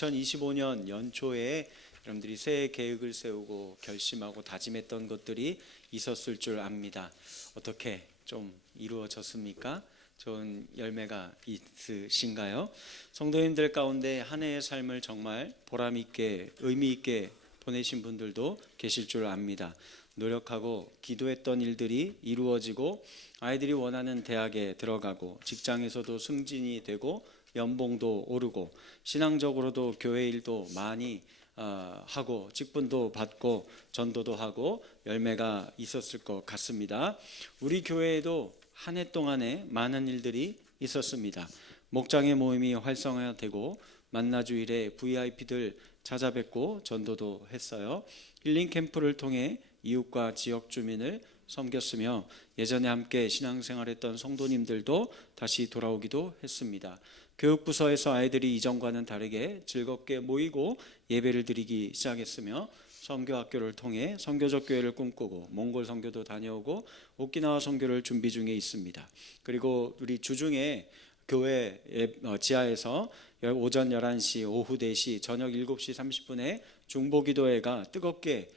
2025년 연초에 여러분들이 새해 계획을 세우고 결심하고 다짐했던 것들이 있었을 줄 압니다. 어떻게 좀 이루어졌습니까? 좋은 열매가 있으신가요? 성도님들 가운데 한 해의 삶을 정말 보람 있게 의미 있게 보내신 분들도 계실 줄 압니다. 노력하고 기도했던 일들이 이루어지고 아이들이 원하는 대학에 들어가고 직장에서도 승진이 되고 연봉도 오르고 신앙적으로도 교회 일도 많이 하고 직분도 받고 전도도 하고 열매가 있었을 것 같습니다. 우리 교회에도 한 해 동안에 많은 일들이 있었습니다. 목장의 모임이 활성화되고 만나주일에 VIP들 찾아뵙고 전도도 했어요. 힐링 캠프를 통해 이웃과 지역 주민을 섬겼으며 예전에 함께 신앙생활했던 성도님들도 다시 돌아오기도 했습니다. 교육부서에서 아이들이 이전과는 다르게 즐겁게 모이고 예배를 드리기 시작했으며 선교학교를 통해 선교적 교회를 꿈꾸고 몽골 선교도 다녀오고 오키나와 선교를 준비 중에 있습니다. 그리고 우리 주중에 교회 지하에서 오전 11시, 오후 4시, 저녁 7시 30분에 중보기도회가 뜨겁게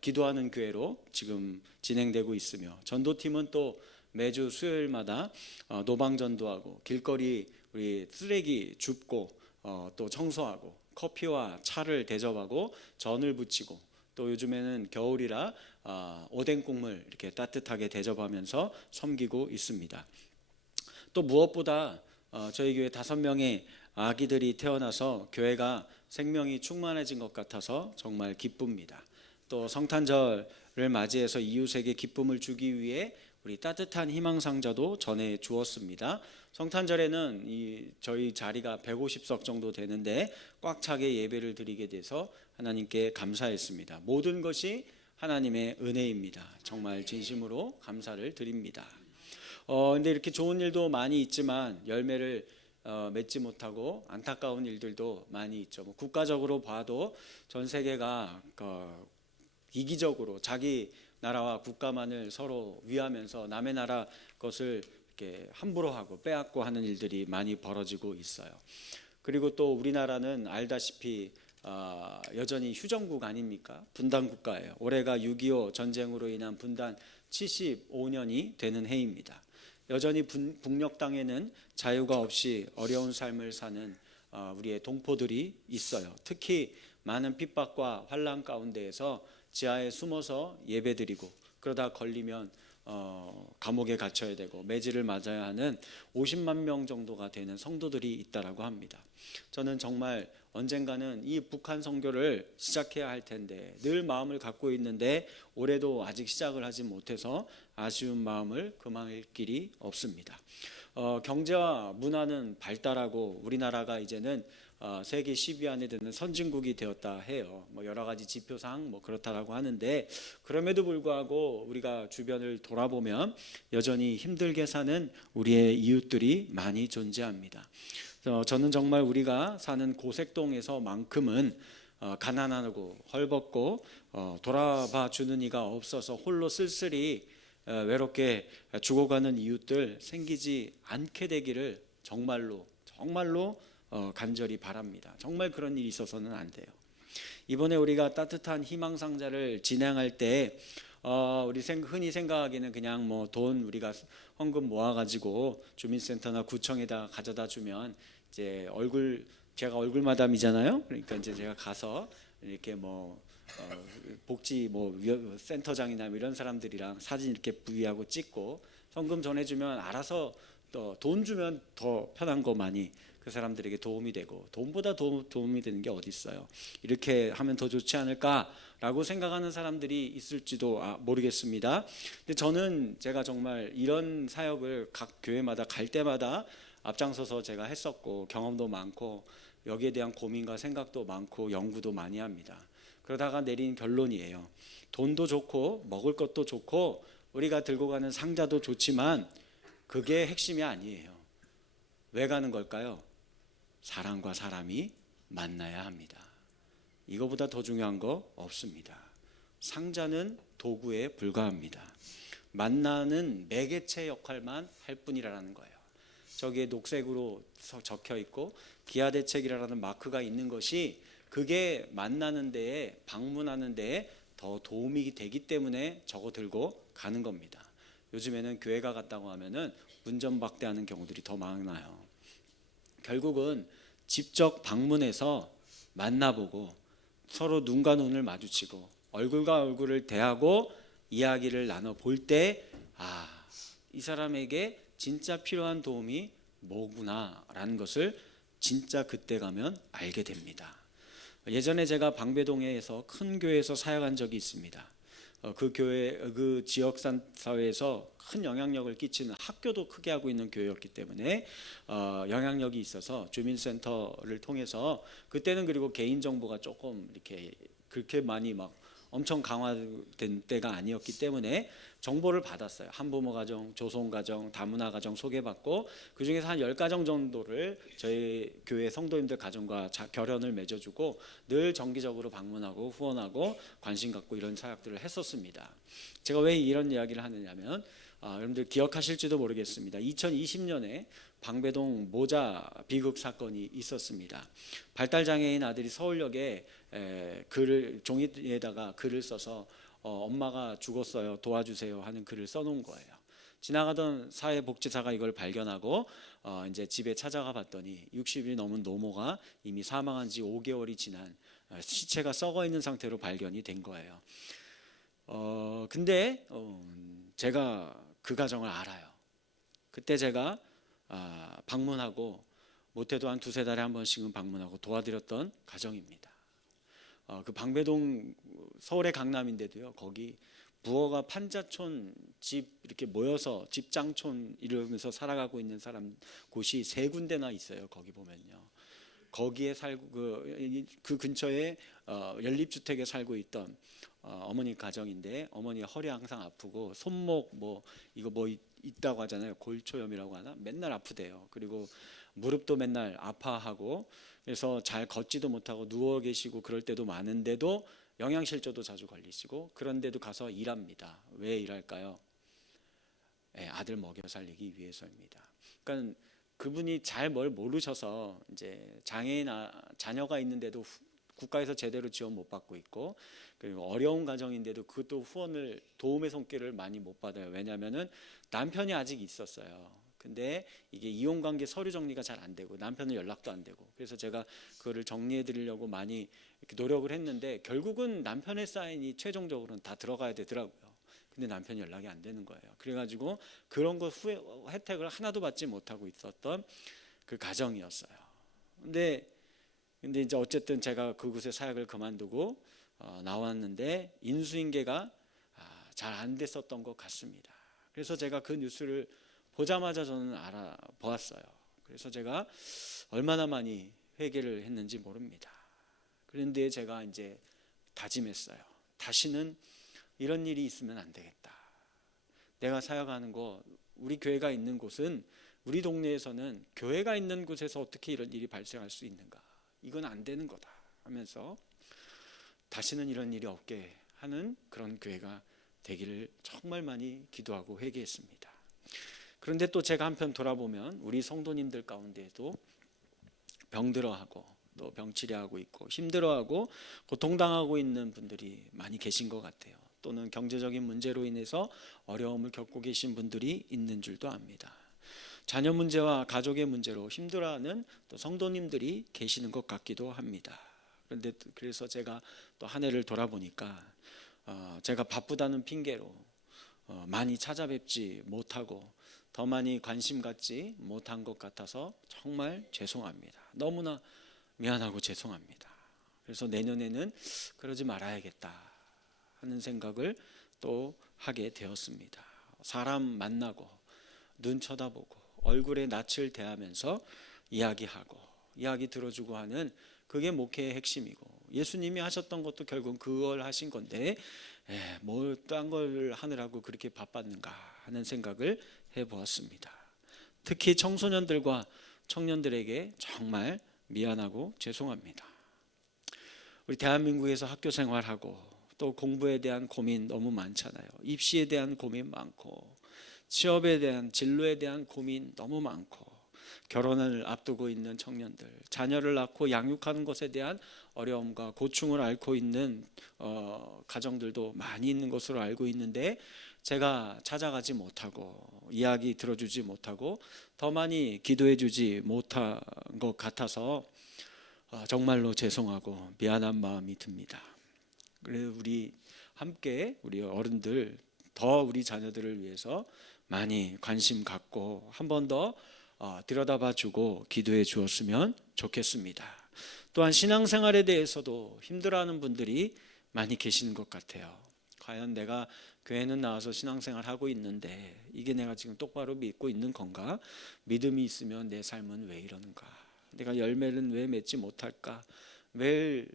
기도하는 교회로 지금 진행되고 있으며 전도팀은 또 매주 수요일마다 노방전도하고 길거리 우리 쓰레기 줍고 또 청소하고 커피와 차를 대접하고 전을 부치고 또 요즘에는 겨울이라 오뎅 국물 이렇게 따뜻하게 대접하면서 섬기고 있습니다. 또 무엇보다 저희 교회 5명의 아기들이 태어나서 교회가 생명이 충만해진 것 같아서 정말 기쁩니다. 또 성탄절을 맞이해서 이웃에게 기쁨을 주기 위해 우리 따뜻한 희망상자도 전해 주었습니다. 성탄절에는 저희 자리가 150석 정도 되는데 꽉 차게 예배를 드리게 돼서 하나님께 감사했습니다. 모든 것이 하나님의 은혜입니다. 정말 진심으로 감사를 드립니다. 근데 이렇게 좋은 일도 많이 있지만 열매를 맺지 못하고 안타까운 일들도 많이 있죠. 국가적으로 봐도 전 세계가 이기적으로 자기 나라와 국가만을 서로 위하면서 남의 나라 것을 이렇게 함부로 하고 빼앗고 하는 일들이 많이 벌어지고 있어요. 그리고 또 우리나라는 알다시피 여전히 휴전국 아닙니까? 분단 국가예요. 올해가 6.25 전쟁으로 인한 분단 75년이 되는 해입니다. 여전히 북녘 땅에는 자유가 없이 어려운 삶을 사는 우리의 동포들이 있어요. 특히 많은 핍박과 환난 가운데에서 지하에 숨어서 예배드리고 그러다 걸리면 감옥에 갇혀야 되고 매질을 맞아야 하는 50만 명 정도가 되는 성도들이 있다라고 합니다. 저는 정말 언젠가는 이 북한 선교를 시작해야 할 텐데 늘 마음을 갖고 있는데 올해도 아직 시작을 하지 못해서 아쉬운 마음을 금할 길이 없습니다. 경제와 문화는 발달하고 우리나라가 이제는 세계 10위 안에 드는 선진국이 되었다 해요. 여러 가지 지표상 그렇다라고 하는데 그럼에도 불구하고 우리가 주변을 돌아보면 여전히 힘들게 사는 우리의 이웃들이 많이 존재합니다. 저는 정말 우리가 사는 고색동에서만큼은 가난하고 헐벗고 돌아봐 주는 이가 없어서 홀로 쓸쓸히 외롭게 죽어가는 이웃들 생기지 않게 되기를 정말로 간절히 바랍니다. 정말 그런 일이 있어서는 안 돼요. 이번에 우리가 따뜻한 희망상자를 진행할 때 우리 흔히 생각하기는 그냥 돈 우리가 헌금 모아가지고 주민센터나 구청에다 가져다 주면 이제 제가 얼굴 마담이잖아요. 그러니까 이제 제가 가서 이렇게 복지 센터장이나 이런 사람들이랑 사진 이렇게 부위하고 찍고 헌금 전해주면 알아서 또 돈 주면 더 편한 거 많이 그 사람들에게 도움이 되고 돈보다 도움이 되는 게 어디 있어요. 이렇게 하면 더 좋지 않을까라고 생각하는 사람들이 있을지도 모르겠습니다. 근데 제가 정말 이런 사역을 각 교회마다 갈 때마다 앞장서서 제가 했었고 경험도 많고 여기에 대한 고민과 생각도 많고 연구도 많이 합니다. 그러다가 내린 결론이에요. 돈도 좋고 먹을 것도 좋고 우리가 들고 가는 상자도 좋지만 그게 핵심이 아니에요. 왜 가는 걸까요? 사람과 사람이 만나야 합니다. 이거보다 더 중요한 거 없습니다. 상자는 도구에 불과합니다. 만나는 매개체 역할만 할 뿐이라는 거예요. 저기에 녹색으로 적혀 있고 기아대책이라는 마크가 있는 것이 그게 만나는 데에 방문하는 데에 더 도움이 되기 때문에 저거 들고 가는 겁니다. 요즘에는 교회가 갔다고 하면은 운전박대하는 경우들이 더 많아요. 결국은 직접 방문해서 만나보고 서로 눈과 눈을 마주치고 얼굴과 얼굴을 대하고 이야기를 나눠볼 때 이 사람에게 진짜 필요한 도움이 뭐구나라는 것을 진짜 그때 가면 알게 됩니다. 예전에 제가 방배동에서 큰 교회에서 사역한 적이 있습니다. 그 교회, 그 지역 사회에서 큰 영향력을 끼치는, 학교도 크게 하고 있는 교회였기 때문에 영향력이 있어서 주민센터를 통해서, 그때는 그리고 개인정보가 조금 이렇게 그렇게 많이 막 엄청 강화된 때가 아니었기 때문에 정보를 받았어요. 한부모 가정, 조성 가정, 다문화 가정 소개받고 그 중에서 한 10가정 정도를 저희 교회 성도님들 가정과 결연을 맺어주고 늘 정기적으로 방문하고 후원하고 관심 갖고 이런 사역들을 했었습니다. 제가 왜 이런 이야기를 하느냐면 여러분들 기억하실지도 모르겠습니다. 2020년에 방배동 모자 비극 사건이 있었습니다. 발달장애인 아들이 서울역에 종이에다가 글을 써서 엄마가 죽었어요, 도와주세요 하는 글을 써놓은 거예요. 지나가던 사회복지사가 이걸 발견하고 이제 집에 찾아가 봤더니 60이 넘은 노모가 이미 사망한 지 5개월이 지난 시체가 썩어 있는 상태로 발견이 된 거예요. 근데 제가 그 가정을 알아요. 그때 제가 방문하고 못해도 한 2-3달에 한 번씩은 방문하고 도와드렸던 가정입니다. 그 방배동 서울의 강남인데도요, 거기 부어가 판자촌 집 이렇게 모여서 집장촌 이러면서 살아가고 있는 사람 곳이 3군데나 있어요. 거기 보면요, 거기에 살고 그 근처에 연립주택에 살고 있던 어머니 가정인데, 어머니 허리 항상 아프고 손목 이거 있다고 하잖아요. 골초염이라고 하나? 맨날 아프대요. 그리고 무릎도 맨날 아파하고, 그래서 잘 걷지도 못하고 누워 계시고 그럴 때도 많은데도 영양실조도 자주 걸리시고, 그런데도 가서 일합니다. 왜 일할까요? 아들 먹여 살리기 위해서입니다. 그러니까 그분이 잘 뭘 모르셔서 이제 장애인 자녀가 있는데도 국가에서 제대로 지원 못 받고 있고, 그리고 어려운 가정인데도 그것도 도움의 손길을 많이 못 받아요. 왜냐하면은 남편이 아직 있었어요. 근데 이게 이혼관계 서류 정리가 잘 안 되고 남편은 연락도 안 되고, 그래서 제가 그거를 정리해 드리려고 많이 이렇게 노력을 했는데 결국은 남편의 사인이 최종적으로는 다 들어가야 되더라고요. 근데 남편이 연락이 안 되는 거예요. 그래가지고 그런 거 혜택을 하나도 받지 못하고 있었던 그 가정이었어요. 근데 이제 어쨌든 제가 그곳에 사역을 그만두고 나왔는데 인수인계가 잘 안 됐었던 것 같습니다. 그래서 제가 그 뉴스를 보자마자 저는 알아보았어요. 그래서 제가 얼마나 많이 회개를 했는지 모릅니다. 그런데 제가 이제 다짐했어요. 다시는 이런 일이 있으면 안 되겠다. 내가 사역하는 거, 우리 교회가 있는 곳은, 우리 동네에서는 교회가 있는 곳에서 어떻게 이런 일이 발생할 수 있는가, 이건 안 되는 거다 하면서 다시는 이런 일이 없게 하는 그런 교회가 되기를 정말 많이 기도하고 회개했습니다. 그런데 또 제가 한편 돌아보면 우리 성도님들 가운데에도 병들어하고 또 병치레하고 있고 힘들어하고 고통당하고 있는 분들이 많이 계신 것 같아요. 또는 경제적인 문제로 인해서 어려움을 겪고 계신 분들이 있는 줄도 압니다. 자녀 문제와 가족의 문제로 힘들어하는 또 성도님들이 계시는 것 같기도 합니다. 그런데 그래서 제가 또 한 해를 돌아보니까 제가 바쁘다는 핑계로 많이 찾아뵙지 못하고 더 많이 관심 갖지 못한 것 같아서 정말 죄송합니다. 너무나 미안하고 죄송합니다. 그래서 내년에는 그러지 말아야겠다 하는 생각을 또 하게 되었습니다. 사람 만나고 눈 쳐다보고 얼굴에 낯을 대하면서 이야기하고 이야기 들어주고 하는, 그게 목회의 핵심이고, 예수님이 하셨던 것도 결국 그걸 하신 건데 뭘 딴 걸 하느라고 그렇게 바빴는가 하는 생각을 해보았습니다. 특히 청소년들과 청년들에게 정말 미안하고 죄송합니다. 우리 대한민국에서 학교 생활하고 또 공부에 대한 고민 너무 많잖아요. 입시에 대한 고민 많고 취업에 대한, 진로에 대한 고민 너무 많고, 결혼을 앞두고 있는 청년들, 자녀를 낳고 양육하는 것에 대한 어려움과 고충을 앓고 있는 가정들도 많이 있는 것으로 알고 있는데, 제가 찾아가지 못하고 이야기 들어주지 못하고 더 많이 기도해 주지 못한 것 같아서 정말로 죄송하고 미안한 마음이 듭니다. 그래서 우리 함께 우리 어른들 더 우리 자녀들을 위해서 많이 관심 갖고 한 번 더 들여다봐 주고 기도해 주었으면 좋겠습니다. 또한 신앙생활에 대해서도 힘들어하는 분들이 많이 계시는 것 같아요. 과연 내가 교회는 나와서 신앙생활 하고 있는데 이게 내가 지금 똑바로 믿고 있는 건가? 믿음이 있으면 내 삶은 왜 이러는가? 내가 열매는 왜 맺지 못할까? 왜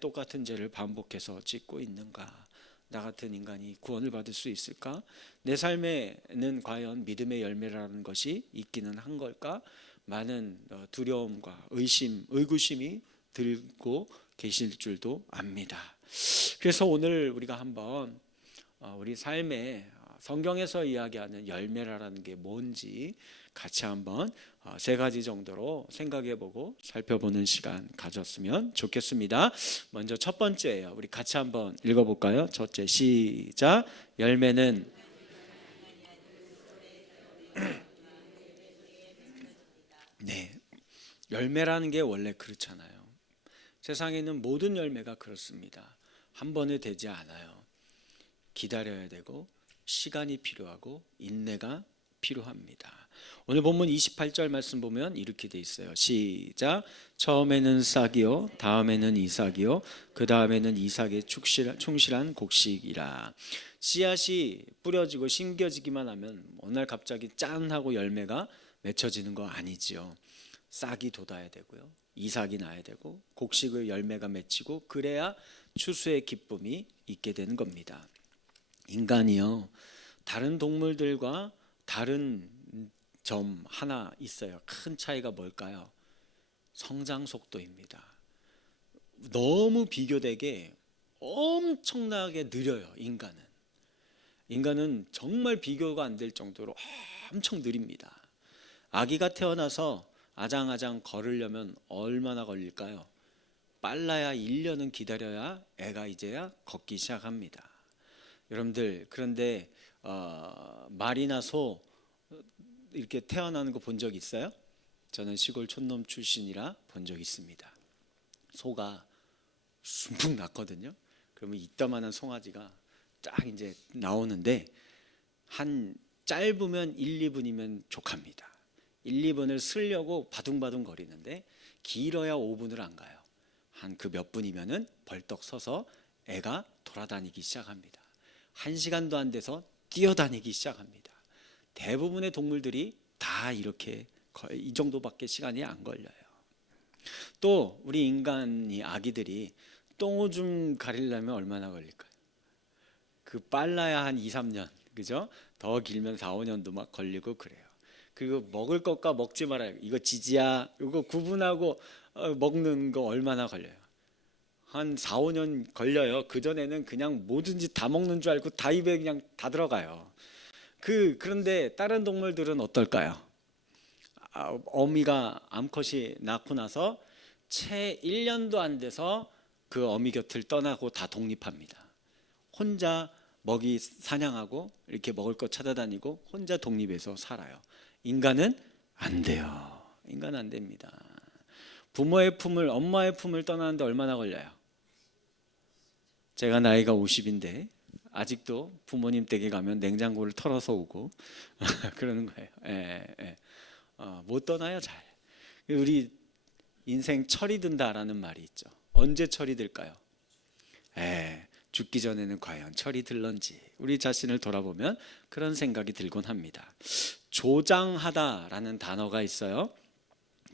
똑같은 죄를 반복해서 짓고 있는가? 나 같은 인간이 구원을 받을 수 있을까? 내 삶에는 과연 믿음의 열매라는 것이 있기는 한 걸까? 많은 두려움과 의구심이 들고 계실 줄도 압니다. 그래서 오늘 우리가 한번 우리 삶에 성경에서 이야기하는 열매라는 게 뭔지 같이 한번 세 가지 정도로 생각해보고 살펴보는 시간 가졌으면 좋겠습니다. 먼저 첫 번째예요. 우리 같이 한번 읽어볼까요? 첫째, 시작. 열매는 네, 열매라는 게 원래 그렇잖아요. 세상에 있는 모든 열매가 그렇습니다. 한 번에 되지 않아요. 기다려야 되고 시간이 필요하고 인내가 필요합니다. 오늘 본문 28절 말씀 보면 이렇게 돼 있어요. 시작. 처음에는 싹이요, 다음에는 이삭이요, 그 다음에는 이삭의 충실한 곡식이라. 씨앗이 뿌려지고 심겨지기만 하면 어느 날 갑자기 짠 하고 열매가 맺혀지는 거 아니지요. 싹이 돋아야 되고요, 이삭이 나야 되고 곡식의 열매가 맺히고 그래야 추수의 기쁨이 있게 되는 겁니다. 인간이요, 다른 동물들과 다른 점 하나 있어요. 큰 차이가 뭘까요? 성장 속도입니다. 너무 비교되게 엄청나게 느려요. 인간은 정말 비교가 안 될 정도로 엄청 느립니다. 아기가 태어나서 아장아장 걸으려면 얼마나 걸릴까요? 빨라야 1년은 기다려야 애가 이제야 걷기 시작합니다. 여러분들, 그런데 말이나 소 이렇게 태어나는 거 본 적 있어요? 저는 시골 촌놈 출신이라 본 적 있습니다. 소가 숨풍 났거든요. 그러면 이따만한 송아지가 딱 이제 나오는데 한 짧으면 1, 2분이면 족합니다. 1, 2분을 쓰려고 바둥바둥 거리는데 길어야 5분을 안 가요. 한 그 몇 분이면은 벌떡 서서 애가 돌아다니기 시작합니다. 1시간도 안 돼서 뛰어다니기 시작합니다. 대부분의 동물들이 다 이렇게 거의 이 정도밖에 시간이 안 걸려요. 또 우리 인간이 아기들이 똥오줌 가리려면 얼마나 걸릴까요? 그 빨라야 한 2, 3년, 그죠? 더 길면 4, 5년도 막 걸리고 그래요. 그리고 먹을 것과 먹지 말아요. 이거 지지야, 이거 구분하고 먹는 거 얼마나 걸려요? 한 4, 5년 걸려요. 그전에는 그냥 뭐든지 다 먹는 줄 알고 다 입에 그냥 다 들어가요. 그런데 다른 동물들은 어떨까요? 어미가 암컷이 낳고 나서 채 1년도 안 돼서 그 어미 곁을 떠나고 다 독립합니다. 혼자 먹이 사냥하고 이렇게 먹을 것 찾아다니고 혼자 독립해서 살아요. 인간은 안 돼요. 인간은 안 됩니다. 부모의 품을, 엄마의 품을 떠나는데 얼마나 걸려요? 제가 나이가 50인데 아직도 부모님 댁에 가면 냉장고를 털어서 오고 그러는 거예요. 못 떠나요, 잘. 우리 인생 철이 든다라는 말이 있죠. 언제 철이 들까요? 죽기 전에는 과연 철이 들런지 우리 자신을 돌아보면 그런 생각이 들곤 합니다. 조장하다라는 단어가 있어요.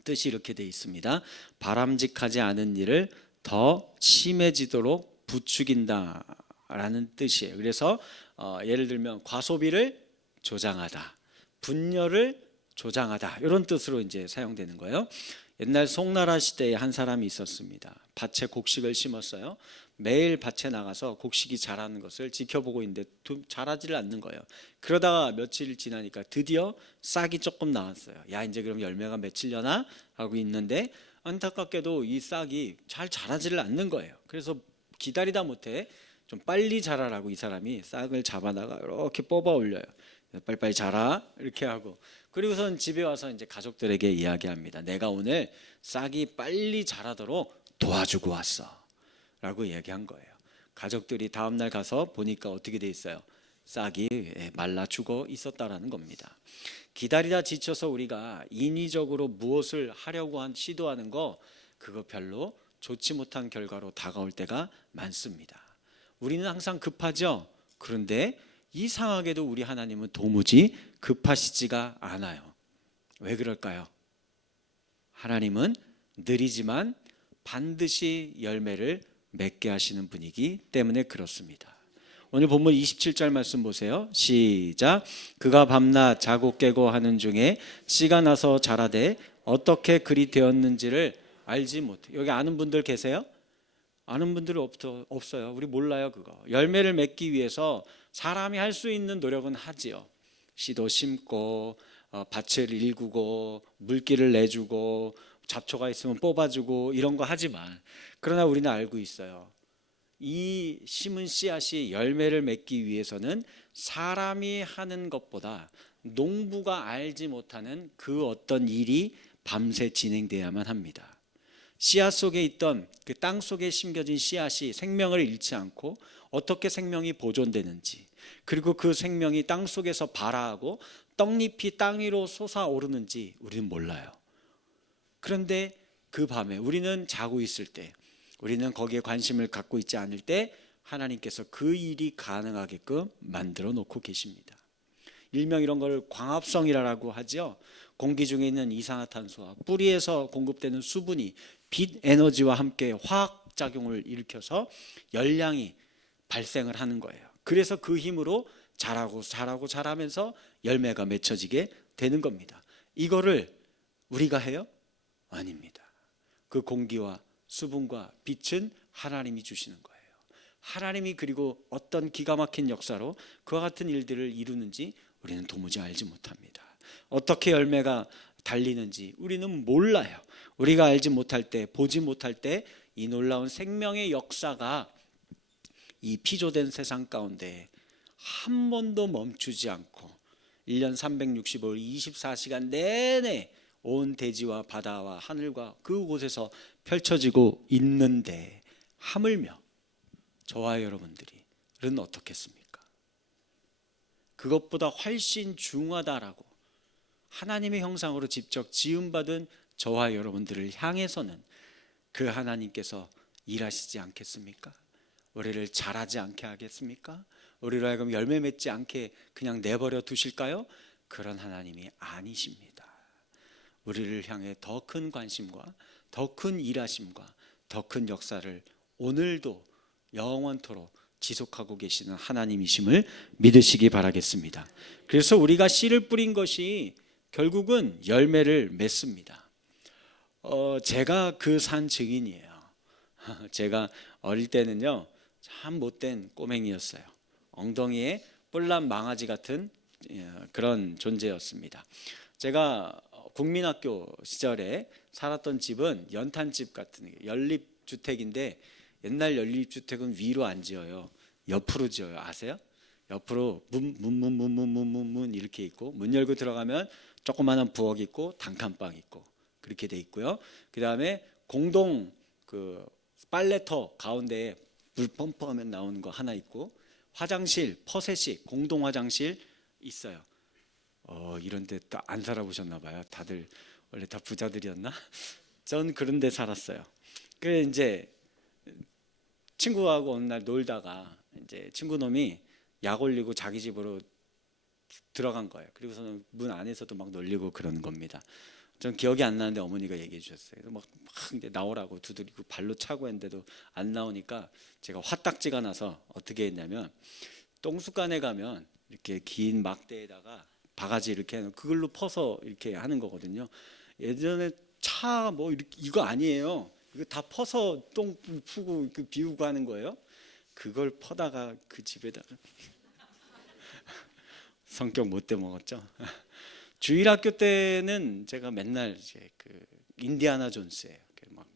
뜻이 이렇게 돼 있습니다. 바람직하지 않은 일을 더 심해지도록 부추긴다라는 뜻이에요. 그래서 예를 들면 과소비를 조장하다, 분열을 조장하다 이런 뜻으로 이제 사용되는 거예요. 옛날 송나라 시대에 한 사람이 있었습니다. 밭에 곡식을 심었어요. 매일 밭에 나가서 곡식이 자라는 것을 지켜보고 있는데 자라지를 않는 거예요. 그러다가 며칠 지나니까 드디어 싹이 조금 나왔어요. 야, 이제 그럼 열매가 맺히려나 하고 있는데 안타깝게도 이 싹이 잘 자라지를 않는 거예요. 그래서 기다리다 못해 좀 빨리 자라라고 이 사람이 싹을 잡아다가 이렇게 뽑아 올려요. 빨리빨리 자라 이렇게 하고, 그리고선 집에 와서 이제 가족들에게 이야기합니다. 내가 오늘 싹이 빨리 자라도록 도와주고 왔어 라고 이야기한 거예요. 가족들이 다음날 가서 보니까 어떻게 돼 있어요? 싹이 말라 죽어 있었다라는 겁니다. 기다리다 지쳐서 우리가 인위적으로 무엇을 하려고 시도하는 거, 그거 별로 좋지 못한 결과로 다가올 때가 많습니다. 우리는 항상 급하죠. 그런데 이상하게도 우리 하나님은 도무지 급하시지가 않아요. 왜 그럴까요? 하나님은 느리지만 반드시 열매를 맺게 하시는 분이기 때문에 그렇습니다. 오늘 본문 27절 말씀 보세요. 시작. 그가 밤낮 자고 깨고 하는 중에 씨가 나서 자라되 어떻게 그리 되었는지를 알지 못해. 여기 아는 분들 계세요? 아는 분들은 없어요. 우리 몰라요 그거. 열매를 맺기 위해서 사람이 할 수 있는 노력은 하지요. 씨도 심고 밭을 일구고 물기를 내주고 잡초가 있으면 뽑아주고 이런 거 하지만, 그러나 우리는 알고 있어요. 이 심은 씨앗이 열매를 맺기 위해서는 사람이 하는 것보다 농부가 알지 못하는 그 어떤 일이 밤새 진행돼야만 합니다. 씨앗 속에 있던 그 땅 속에 심겨진 씨앗이 생명을 잃지 않고 어떻게 생명이 보존되는지, 그리고 그 생명이 땅 속에서 발아하고 떡잎이 땅 위로 솟아오르는지 우리는 몰라요. 그런데 그 밤에 우리는 자고 있을 때, 우리는 거기에 관심을 갖고 있지 않을 때 하나님께서 그 일이 가능하게끔 만들어 놓고 계십니다. 일명 이런 걸 광합성이라고 하죠. 공기 중에 있는 이산화탄소와 뿌리에서 공급되는 수분이 빛 에너지와 함께 화학작용을 일으켜서 열량이 발생을 하는 거예요. 그래서 그 힘으로 자라면서 열매가 맺혀지게 되는 겁니다. 이거를 우리가 해요? 아닙니다. 그 공기와 수분과 빛은 하나님이 주시는 거예요. 하나님이 그리고 어떤 기가 막힌 역사로 그와 같은 일들을 이루는지 우리는 도무지 알지 못합니다. 어떻게 열매가 달리는지 우리는 몰라요. 우리가 알지 못할 때, 보지 못할 때 이 놀라운 생명의 역사가 이 피조된 세상 가운데 한 번도 멈추지 않고 1년 365일 24시간 내내 온 대지와 바다와 하늘과 그곳에서 펼쳐지고 있는데, 하물며 저와 여러분들은 어떻겠습니까? 그것보다 훨씬 중하다라고 하나님의 형상으로 직접 지음받은 저와 여러분들을 향해서는 그 하나님께서 일하시지 않겠습니까? 우리를 자라지 않게 하겠습니까? 우리로 하여금 열매 맺지 않게 그냥 내버려 두실까요? 그런 하나님이 아니십니다. 우리를 향해 더 큰 관심과 더 큰 일하심과 더 큰 역사를 오늘도 영원토록 지속하고 계시는 하나님이심을 믿으시기 바라겠습니다. 그래서 우리가 씨를 뿌린 것이 결국은 열매를 맺습니다. 제가 그 산 증인이에요. 제가 어릴 때는요 참 못된 꼬맹이였어요. 엉덩이에 뿔난 망아지 같은 그런 존재였습니다. 제가 국민학교 시절에 살았던 집은 연탄집 같은 연립주택인데, 옛날 연립주택은 위로 안 지어요. 옆으로 지어요. 아세요? 옆으로 문 이렇게 있고, 문 열고 들어가면 조그마한 부엌 있고 단칸방 있고 그렇게 돼 있고요. 그 다음에 공동 그 빨래터 가운데에 물 펌프하면 나오는 거 하나 있고, 화장실 퍼셋이 공동 화장실 있어요. 이런 데 또 안 살아보셨나 봐요. 다들 원래 다 부자들이었나? 전 그런 데 살았어요. 그래 이제 친구하고 어느 날 놀다가 이제 친구 놈이 약 올리고 자기 집으로 들어간 거예요. 그리고서는 문 안에서도 막 놀리고 그러는 겁니다. 전 기억이 안 나는데 어머니가 얘기해 주셨어요. 막 이제 나오라고 두드리고 발로 차고 했는데도 안 나오니까 제가 화딱지가 나서 어떻게 했냐면, 똥수간에 가면 이렇게 긴 막대에다가 바가지 이렇게 그걸로 퍼서 이렇게 하는 거거든요. 예전에 차 뭐 이거 아니에요. 이거 다 퍼서 똥 푸고 비우고 하는 거예요. 그걸 퍼다가 그 집에다가 성격 못돼 먹었죠. 주일학교 때는 제가 맨날 이제 그 인디아나 존스예요. 막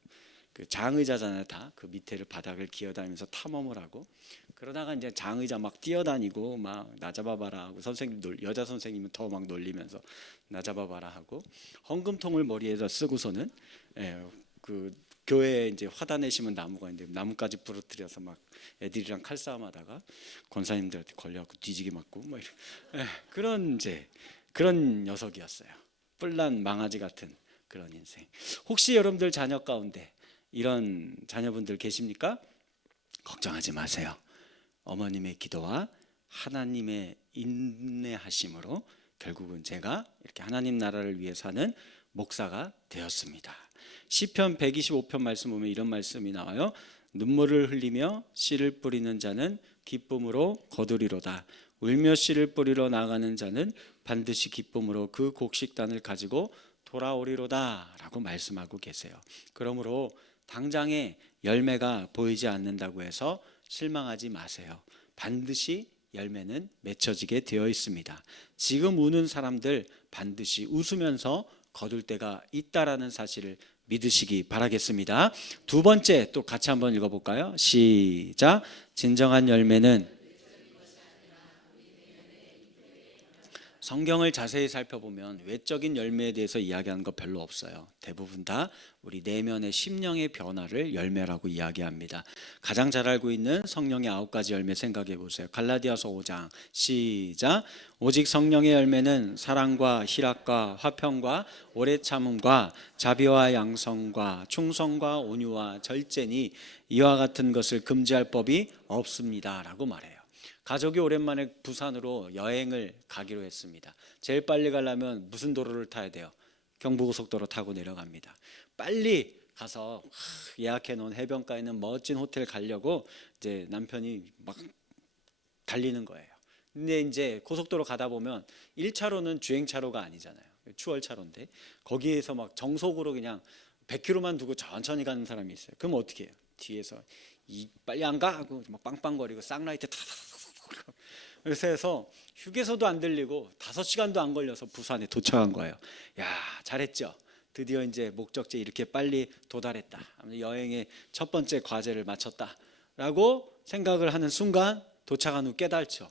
그 장의자잖아요. 다 그 밑에를 바닥을 기어다니면서 탐험을 하고 그러다가 이제 장의자 막 뛰어다니고 막 나 잡아봐라 하고 선생님 여자 선생님은 더 막 놀리면서 나 잡아봐라 하고 헌금통을 머리에다 쓰고서는 그 교회에 이제 화단에 심은 나무가 있는데 나무까지 부러뜨려서 막 애들이랑 칼싸움하다가 권사님들한테 걸려갖고 뒤지게 맞고 막 그런 녀석이었어요. 뿔난 망아지 같은 그런 인생. 혹시 여러분들 자녀 가운데 이런 자녀분들 계십니까? 걱정하지 마세요. 어머님의 기도와 하나님의 인내하심으로 결국은 제가 이렇게 하나님 나라를 위해 사는 목사가 되었습니다. 시편 125편 말씀 보면 이런 말씀이 나와요. 눈물을 흘리며 씨를 뿌리는 자는 기쁨으로 거두리로다. 울며 씨를 뿌리러 나가는 자는 반드시 기쁨으로 그 곡식단을 가지고 돌아오리로다 라고 말씀하고 계세요. 그러므로 당장에 열매가 보이지 않는다고 해서 실망하지 마세요. 반드시 열매는 맺혀지게 되어 있습니다. 지금 우는 사람들 반드시 웃으면서 거둘 때가 있다라는 사실을 믿으시기 바라겠습니다. 두 번째 또 같이 한번 읽어볼까요? 시작. 진정한 열매는 성경을 자세히 살펴보면 외적인 열매에 대해서 이야기하는 거 별로 없어요. 대부분 다 우리 내면의 심령의 변화를 열매라고 이야기합니다. 가장 잘 알고 있는 성령의 9가지 열매 생각해 보세요. 갈라디아서 5장 시작. 오직 성령의 열매는 사랑과 희락과 화평과 오래 참음과 자비와 양성과 충성과 온유와 절제니 이와 같은 것을 금지할 법이 없습니다 라고 말해요. 가족이 오랜만에 부산으로 여행을 가기로 했습니다. 제일 빨리 가려면 무슨 도로를 타야 돼요? 경부고속도로 타고 내려갑니다. 빨리 가서 예약해 놓은 해변가에 있는 멋진 호텔 가려고 이제 남편이 막 달리는 거예요. 근데 이제 고속도로 가다 보면 1차로는 주행차로가 아니잖아요. 추월차로인데 거기에서 막 정속으로 그냥 100km만 두고 천천히 가는 사람이 있어요. 그럼 어떻게 해요? 뒤에서 빨리 안 가? 하고 막 빵빵거리고 쌍라이트 타다다다 그래서 해서 휴게소도 안 들리고 5시간도 안 걸려서 부산에 도착한 거예요. 야, 잘했죠. 드디어 이제 목적지에 이렇게 빨리 도달했다. 여행의 첫 번째 과제를 마쳤다라고 생각을 하는 순간 도착한 후 깨달죠.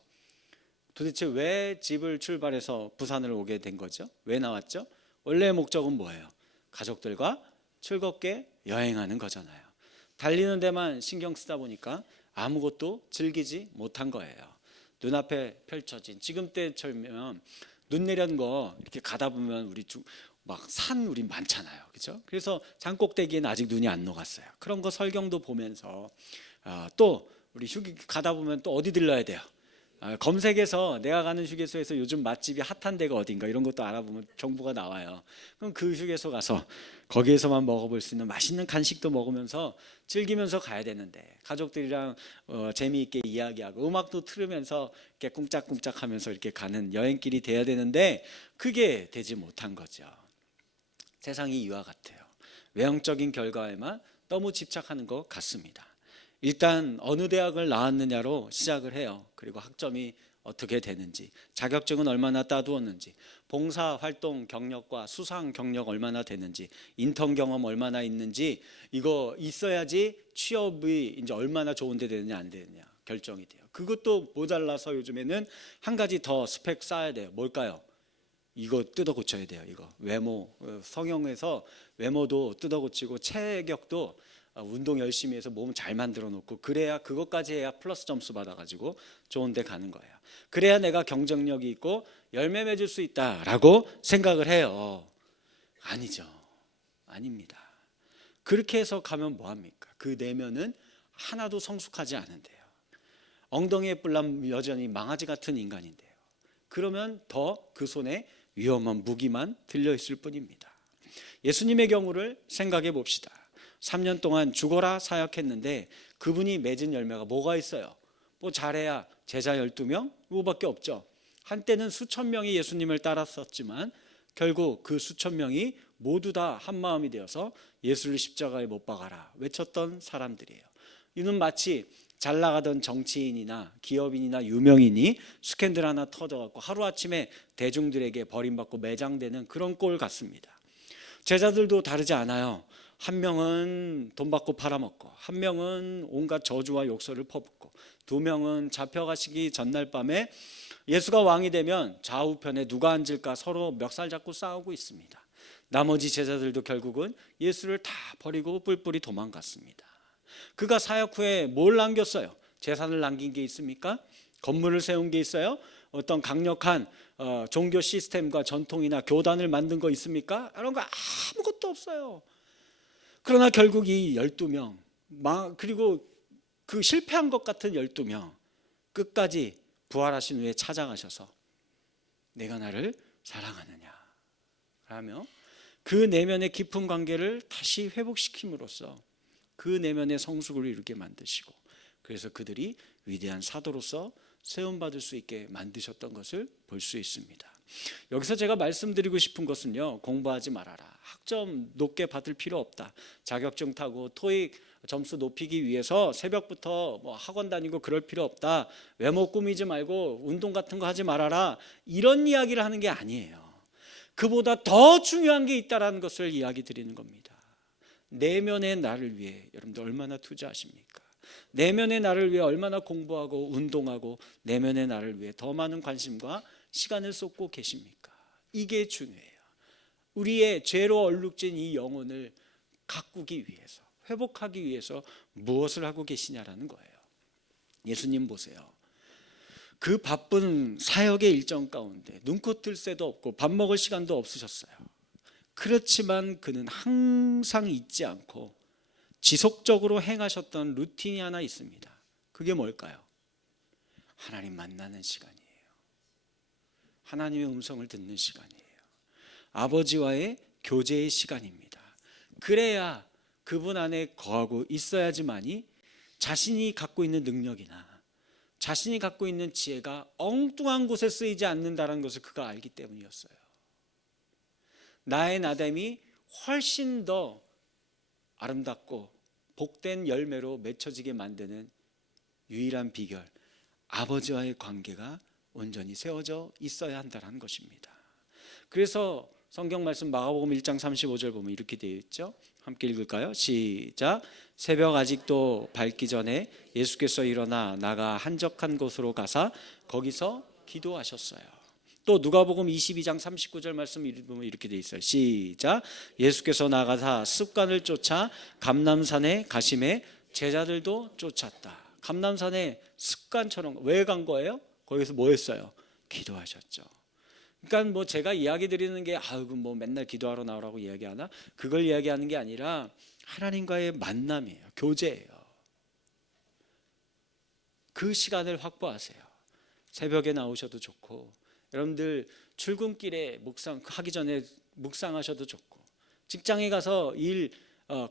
도대체 왜 집을 출발해서 부산을 오게 된 거죠? 왜 나왔죠? 원래의 목적은 뭐예요? 가족들과 즐겁게 여행하는 거잖아요. 달리는 데만 신경 쓰다 보니까 아무것도 즐기지 못한 거예요. 눈앞에 펼쳐진 지금 때처럼 눈 내린 거 이렇게 가다 보면 우리 막 산 우리 많잖아요, 그렇죠? 그래서 산 꼭대기에는 아직 눈이 안 녹았어요. 그런 거 설경도 보면서 또 우리 휴게 가다 보면 또 어디 들러야 돼요? 검색해서 내가 가는 휴게소에서 요즘 맛집이 핫한 데가 어딘가 이런 것도 알아보면 정보가 나와요. 그럼 그 휴게소 가서 거기에서만 먹어볼 수 있는 맛있는 간식도 먹으면서 즐기면서 가야 되는데 가족들이랑 재미있게 이야기하고 음악도 틀으면서 이렇게 꿍짝꿍짝하면서 이렇게 가는 여행길이 돼야 되는데 그게 되지 못한 거죠. 세상이 이와 같아요. 외형적인 결과에만 너무 집착하는 것 같습니다. 일단 어느 대학을 나왔느냐로 시작을 해요. 그리고 학점이 어떻게 되는지, 자격증은 얼마나 따두었는지, 봉사활동 경력과 수상 경력 얼마나 되는지, 인턴 경험 얼마나 있는지 이거 있어야지 취업이 이제 얼마나 좋은 데 되느냐 안 되느냐 결정이 돼요. 그것도 모자라서 요즘에는 한 가지 더 스펙 쌓아야 돼요. 뭘까요? 이거 뜯어 고쳐야 돼요. 이거 외모, 성형에서 외모도 뜯어 고치고 체격도 운동 열심히 해서 몸 잘 만들어 놓고 그래야 그것까지 해야 플러스 점수 받아가지고 좋은 데 가는 거예요. 그래야 내가 경쟁력이 있고 열매 맺을 수 있다라고 생각을 해요. 아니죠. 아닙니다. 그렇게 해서 가면 뭐합니까? 그 내면은 하나도 성숙하지 않은데요. 엉덩이에 뿔난 여전히 망아지 같은 인간인데요. 그러면 더 그 손에 위험한 무기만 들려있을 뿐입니다. 예수님의 경우를 생각해 봅시다. 3년 동안 죽어라 사역했는데 그분이 맺은 열매가 뭐가 있어요? 뭐 잘해야 제자 12명? 이거밖에 없죠. 한때는 수천 명이 예수님을 따랐었지만 결국 그 수천 명이 모두 다 한마음이 되어서 예수를 십자가에 못 박아라 외쳤던 사람들이에요. 이는 마치 잘 나가던 정치인이나 기업인이나 유명인이 스캔들 하나 터져갖고 하루아침에 대중들에게 버림받고 매장되는 그런 꼴 같습니다. 제자들도 다르지 않아요. 한 명은 돈 받고 팔아먹고, 한 명은 온갖 저주와 욕설을 퍼붓고, 두 명은 잡혀가시기 전날 밤에 예수가 왕이 되면 좌우편에 누가 앉을까 서로 멱살 잡고 싸우고 있습니다. 나머지 제자들도 결국은 예수를 다 버리고 뿔뿔이 도망갔습니다. 그가 사역 후에 뭘 남겼어요? 재산을 남긴 게 있습니까? 건물을 세운 게 있어요? 어떤 강력한 종교 시스템과 전통이나 교단을 만든 거 있습니까? 이런 거 아무것도 없어요. 그러나 결국 이 12명 그리고 그 실패한 것 같은 12명 끝까지 부활하신 후에 찾아가셔서 내가 나를 사랑하느냐 라며 그 내면의 깊은 관계를 다시 회복시킴으로써 그 내면의 성숙을 이루게 만드시고, 그래서 그들이 위대한 사도로서 세움받을 수 있게 만드셨던 것을 볼 수 있습니다. 여기서 제가 말씀드리고 싶은 것은요, 공부하지 말아라, 학점 높게 받을 필요 없다, 자격증 타고 토익 점수 높이기 위해서 새벽부터 뭐 학원 다니고 그럴 필요 없다, 외모 꾸미지 말고 운동 같은 거 하지 말아라, 이런 이야기를 하는 게 아니에요. 그보다 더 중요한 게 있다는 것을 이야기 드리는 겁니다. 내면의 나를 위해 여러분들 얼마나 투자하십니까? 내면의 나를 위해 얼마나 공부하고 운동하고 내면의 나를 위해 더 많은 관심과 시간을 쏟고 계십니까? 이게 중요해요. 우리의 죄로 얼룩진 이 영혼을 가꾸기 위해서, 회복하기 위해서 무엇을 하고 계시냐라는 거예요. 예수님 보세요. 그 바쁜 사역의 일정 가운데 눈코 뜰 새도 없고 밥 먹을 시간도 없으셨어요. 그렇지만 그는 항상 잊지 않고 지속적으로 행하셨던 루틴이 하나 있습니다. 그게 뭘까요? 하나님 만나는 시간이에요. 하나님의 음성을 듣는 시간이에요. 아버지와의 교제의 시간입니다. 그래야 그분 안에 거하고 있어야지만이 자신이 갖고 있는 능력이나 자신이 갖고 있는 지혜가 엉뚱한 곳에 쓰이지 않는다는 것을 그가 알기 때문이었어요. 나의 나됨이 훨씬 더 아름답고 복된 열매로 맺혀지게 만드는 유일한 비결, 아버지와의 관계가 온전히 세워져 있어야 한다는 것입니다. 그래서 성경 말씀 마가복음 1장 35절 보면 이렇게 되어 있죠. 함께 읽을까요? 시작. 새벽 아직도 밝기 전에 예수께서 일어나 나가 한적한 곳으로 가사 거기서 기도하셨어요. 또 누가복음 22장 39절 말씀 보면 이렇게 되어 있어요. 시작. 예수께서 나가사 습관을 쫓아 감람산에 가심에 제자들도 쫓았다. 감람산에 습관처럼 왜 간 거예요? 거기서 뭐 했어요? 기도하셨죠. 그러니까 뭐 제가 이야기 드리는 게 아이고 뭐 맨날 기도하러 나오라고 이야기하나? 그걸 이야기하는 게 아니라 하나님과의 만남이에요. 교제예요. 그 시간을 확보하세요. 새벽에 나오셔도 좋고, 여러분들 출근길에 묵상하기 전에 묵상하셔도 좋고, 직장에 가서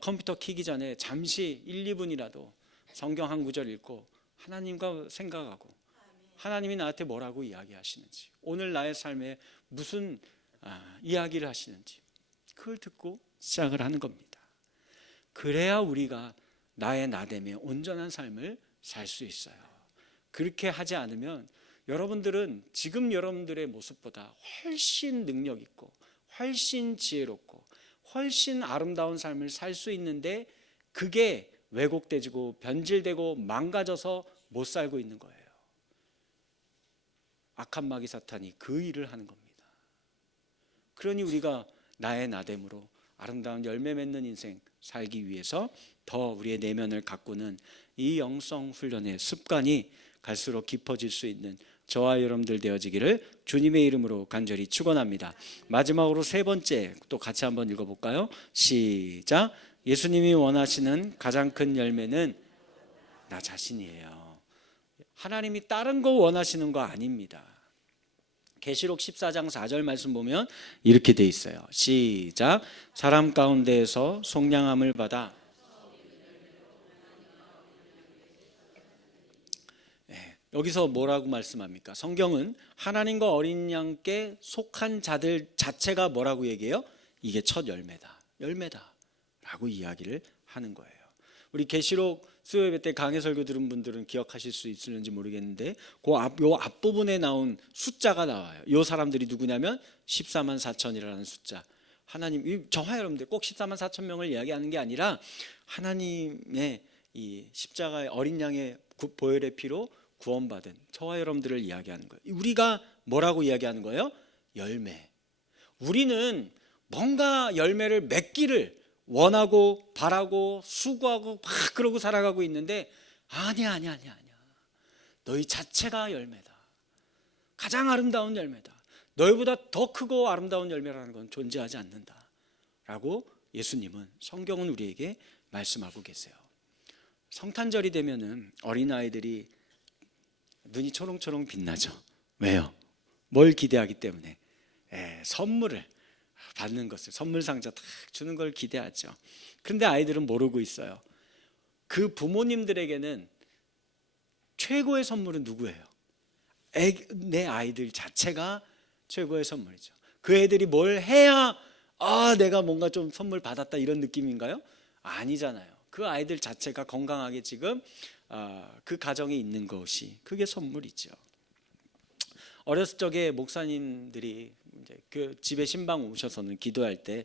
컴퓨터 켜기 전에 잠시 1, 2분이라도 성경 한 구절 읽고 하나님과 생각하고 하나님이 나한테 뭐라고 이야기하시는지, 오늘 나의 삶에 무슨 이야기를 하시는지 그걸 듣고 시작을 하는 겁니다. 그래야 우리가 나의 나됨에 온전한 삶을 살 수 있어요. 그렇게 하지 않으면 여러분들은 지금 여러분들의 모습보다 훨씬 능력 있고 훨씬 지혜롭고 훨씬 아름다운 삶을 살 수 있는데 그게 왜곡되고 변질되고 망가져서 못 살고 있는 거예요. 악한 마귀 사탄이 그 일을 하는 겁니다. 그러니 우리가 나의 나됨으로 아름다운 열매 맺는 인생 살기 위해서 더 우리의 내면을 가꾸는 이 영성 훈련의 습관이 갈수록 깊어질 수 있는 저와 여러분들 되어지기를 주님의 이름으로 간절히 축원합니다. 마지막으로 세 번째 또 같이 한번 읽어볼까요? 시작. 예수님이 원하시는 가장 큰 열매는 나 자신이에요. 하나님이 다른 거 원하시는 거 아닙니다. 계시록 14장 4절 말씀 보면 이렇게 돼 있어요. 시작. 사람 가운데에서 속량함을 받아 여기서 뭐라고 말씀합니까? 성경은 하나님과 어린 양께 속한 자들 자체가 뭐라고 얘기해요? 이게 첫 열매다 라고 이야기를 하는 거예요. 우리 계시록 수요예배 때 강해 설교 들은 분들은 기억하실 수 있을지 모르겠는데 요 앞부분에 나온 숫자가 나와요. 요 사람들이 누구냐면 14만 4천이라는 숫자. 하나님, 저와 여러분들 꼭 14만 4천 명을 이야기하는 게 아니라 하나님의 이 십자가의 어린 양의 보혈의 피로 구원받은 저와 여러분들을 이야기하는 거예요. 우리가 뭐라고 이야기하는 거예요? 열매. 우리는 뭔가 열매를 맺기를 원하고 바라고 수고하고 막 그러고 살아가고 있는데 아니야. 너희 자체가 열매다. 가장 아름다운 열매다. 너희보다 더 크고 아름다운 열매라는 건 존재하지 않는다 라고 예수님은, 성경은 우리에게 말씀하고 계세요. 성탄절이 되면은 어린아이들이 눈이 초롱초롱 빛나죠. 왜요? 뭘 기대하기 때문에? 선물을 받는 것을, 선물 상자 딱 주는 걸 기대하죠. 그런데 아이들은 모르고 있어요. 그 부모님들에게는 최고의 선물은 누구예요? 내 아이들 자체가 최고의 선물이죠. 그 애들이 뭘 해야 내가 뭔가 좀 선물 받았다 이런 느낌인가요? 아니잖아요. 그 아이들 자체가 건강하게 지금 그 가정에 있는 것이 그게 선물이죠. 어렸을 적에 목사님들이 이제 그 집에 신방 오셔서는 기도할 때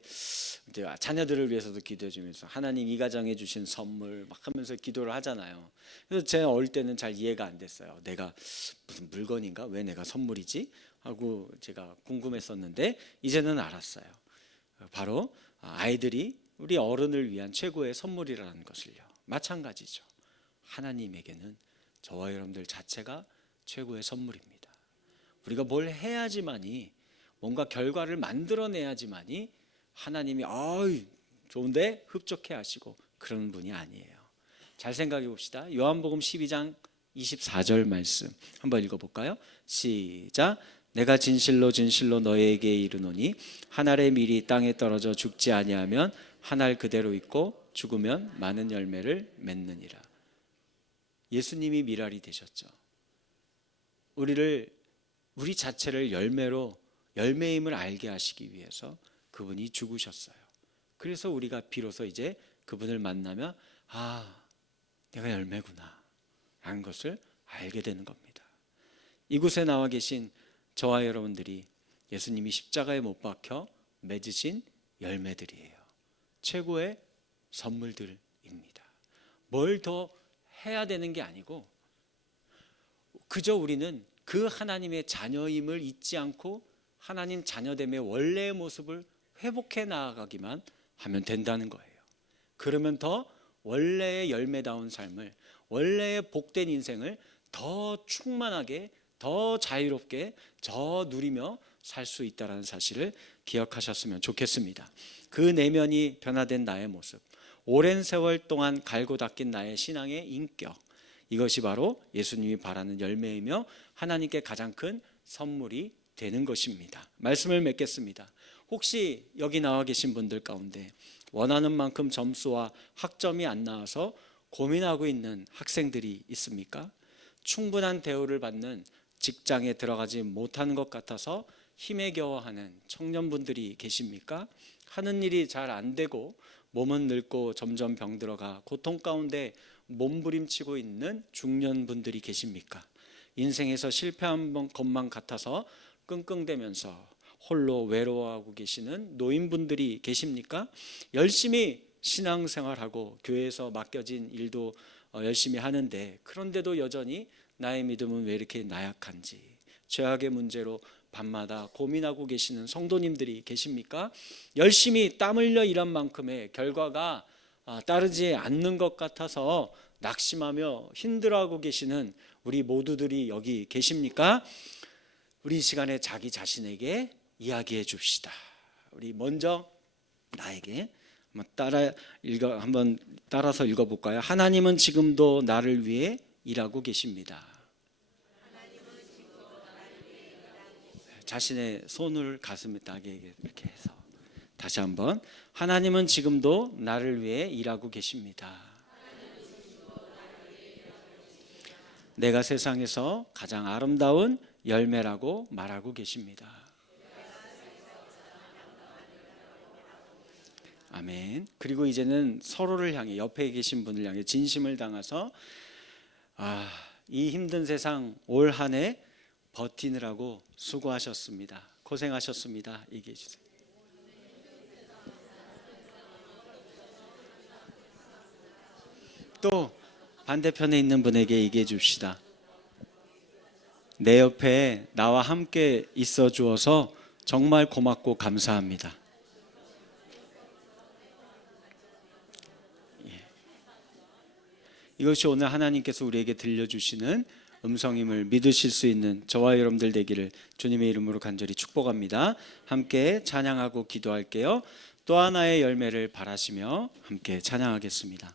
이제 자녀들을 위해서도 기도해 주면서 하나님 이 가정에 주신 선물 막 하면서 기도를 하잖아요. 그래서 제가 어릴 때는 잘 이해가 안 됐어요. 내가 무슨 물건인가? 왜 내가 선물이지? 하고 제가 궁금했었는데 이제는 알았어요. 바로 아이들이 우리 어른을 위한 최고의 선물이라는 것을요. 마찬가지죠. 하나님에게는 저와 여러분들 자체가 최고의 선물입니다. 우리가 뭘 해야지만이, 뭔가 결과를 만들어내야지만이 하나님이 좋은데 흡족해 하시고 그런 분이 아니에요. 잘 생각해 봅시다. 요한복음 12장 24절 말씀 한번 읽어볼까요? 시작. 내가 진실로 너희에게 이르노니 한 알의 밀이 땅에 떨어져 죽지 아니하면 한 알 그대로 있고 죽으면 많은 열매를 맺느니라. 예수님이 밀알이 되셨죠. 우리 자체를 열매임을 알게 하시기 위해서 그분이 죽으셨어요. 그래서 우리가 비로소 이제 그분을 만나면 내가 열매구나 라는 것을 알게 되는 겁니다. 이곳에 나와 계신 저와 여러분들이 예수님이 십자가에 못 박혀 맺으신 열매들이에요. 최고의 선물들입니다. 뭘 더 해야 되는 게 아니고 그저 우리는 그 하나님의 자녀임을 잊지 않고 하나님 자녀됨의 원래의 모습을 회복해 나아가기만 하면 된다는 거예요. 그러면 더 원래의 열매다운 삶을, 원래의 복된 인생을 더 충만하게, 더 자유롭게, 더 누리며 살 수 있다는 사실을 기억하셨으면 좋겠습니다. 그 내면이 변화된 나의 모습, 오랜 세월 동안 갈고 닦인 나의 신앙의 인격, 이것이 바로 예수님이 바라는 열매이며 하나님께 가장 큰 선물이 되는 것입니다. 말씀을 맺겠습니다. 혹시 여기 나와 계신 분들 가운데 원하는 만큼 점수와 학점이 안 나와서 고민하고 있는 학생들이 있습니까? 충분한 대우를 받는 직장에 들어가지 못하는 것 같아서 힘에 겨워하는 청년분들이 계십니까? 하는 일이 잘 안 되고 몸은 늙고 점점 병들어가 고통 가운데 몸부림치고 있는 중년분들이 계십니까? 인생에서 실패한 것만 같아서 끙끙대면서 홀로 외로워하고 계시는 노인분들이 계십니까? 열심히 신앙생활하고 교회에서 맡겨진 일도 열심히 하는데 그런데도 여전히 나의 믿음은 왜 이렇게 나약한지 죄악의 문제로 밤마다 고민하고 계시는 성도님들이 계십니까? 열심히 땀 흘려 일한 만큼의 결과가 따르지 않는 것 같아서 낙심하며 힘들어하고 계시는 우리 모두들이 여기 계십니까? 우리 이 시간에 자기 자신에게 이야기해 줍시다. 우리 먼저 나에게 한번 따라서 읽어볼까요? 하나님은 지금도 나를 위해 일하고 계십니다. 자신의 손을 가슴에 따게 이렇게 해서 다시 한번, 하나님은 지금도 나를 위해 일하고 계십니다. 내가 세상에서 가장 아름다운 열매라고 말하고 계십니다. 아멘. 그리고 이제는 서로를 향해, 옆에 계신 분을 향해 진심을 담아서 이 힘든 세상 올 한 해 버티느라고 수고하셨습니다. 고생하셨습니다. 얘기해 주세요. 또 반대편에 있는 분에게 얘기해 줍시다. 내 옆에 나와 함께 있어 주어서 정말 고맙고 감사합니다. 이것이 오늘 하나님께서 우리에게 들려주시는 음성임을 믿으실 수 있는 저와 여러분들 되기를 주님의 이름으로 간절히 축복합니다. 함께 찬양하고 기도할게요. 또 하나의 열매를 바라시며 함께 찬양하겠습니다.